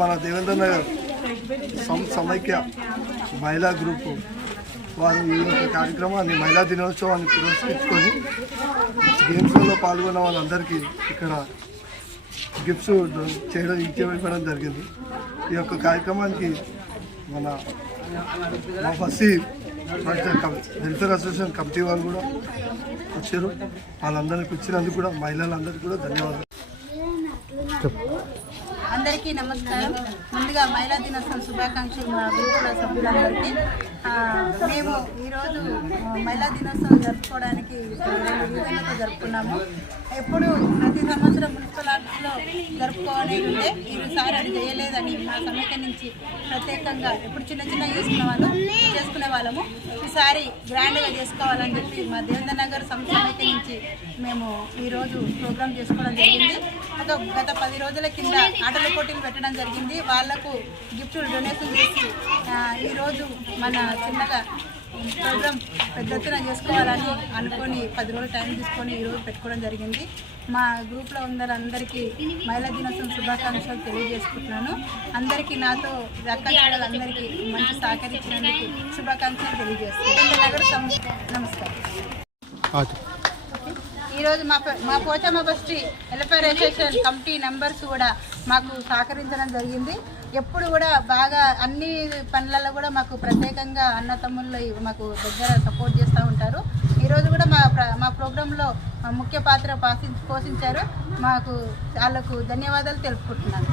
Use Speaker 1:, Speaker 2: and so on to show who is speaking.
Speaker 1: మన దేవేంద్ర నగర్ సం సమైక్య మహిళా గ్రూపు వారు ఈ యొక్క కార్యక్రమాన్ని మహిళా దినోత్సవాన్ని పురస్కరించుకొని గేమ్స్లో పాల్గొన్న వాళ్ళందరికీ ఇక్కడ గిఫ్ట్స్ చేయడం ఇచ్చేయడం జరిగింది. ఈ యొక్క కార్యక్రమానికి మన మా ఫస్ట్ వెల్ఫేర్ అసోసియేషన్ కమిటీ వాళ్ళు కూడా వచ్చారు. వాళ్ళందరికీ వచ్చినందుకు కూడా మహిళలందరికీ కూడా ధన్యవాదాలు.
Speaker 2: అందరికీ నమస్కారం. ముందుగా మహిళా దినోత్సవం శుభాకాంక్షలు మా గురుకుల సభ్యులందరికీ. మేము ఈరోజు మహిళా దినోత్సవం జరుపుకోవడానికి జరుపుకున్నాము. ఎప్పుడు ప్రతి సంవత్సరం మున్సిపల్ ఆఫీస్లో ఉంటే ఈసారి అది చేయలేదని మా సమైక్య నుంచి ప్రత్యేకంగా ఎప్పుడు చిన్న చిన్న చేసుకునే వాళ్ళు చేసుకునే వాళ్ళము. ఈసారి గ్రాండ్గా చేసుకోవాలని చెప్పి మా దేవేంద్ర నగర్ సంస్థ నుంచి మేము ఈరోజు ప్రోగ్రామ్ చేసుకోవడం జరిగింది. ఒక గత పది రోజుల కింద ఆటల పోటీలు పెట్టడం జరిగింది. వాళ్ళకు గిఫ్ట్లు డొనేషన్ చేసి ఈరోజు మన చిన్నగా ప్రోగ్రామ్ పెద్ద ఎత్తున చేసుకోవాలని అనుకొని పది రోజులు టైం తీసుకొని ఈరోజు పెట్టుకోవడం జరిగింది. మా గ్రూప్లో ఉన్న అందరికీ మహిళా దినోత్సవం శుభాకాంక్షలు తెలియజేసుకుంటున్నాను. అందరికీ నాతో రక్క అందరికీ మంచి సహకరించినందుకు శుభాకాంక్షలు తెలియజేస్తున్నాను. నగర నమస్కారం ఈరోజు మా మా Pochamma Basti welfare association committee members కూడా మాకు సహకరించడం జరిగింది. ఎప్పుడు కూడా బాగా అన్ని పనులలో కూడా మాకు ప్రత్యేకంగా అన్న తమ్ముళ్ళు మాకు దగ్గర సపోర్ట్ చేస్తూ ఉంటారు. ఈరోజు కూడా మా మా ప్రోగ్రాంలో ముఖ్య పాత్ర పోషించారు. మాకు వాళ్ళకు ధన్యవాదాలు తెలుపుకుంటున్నాను.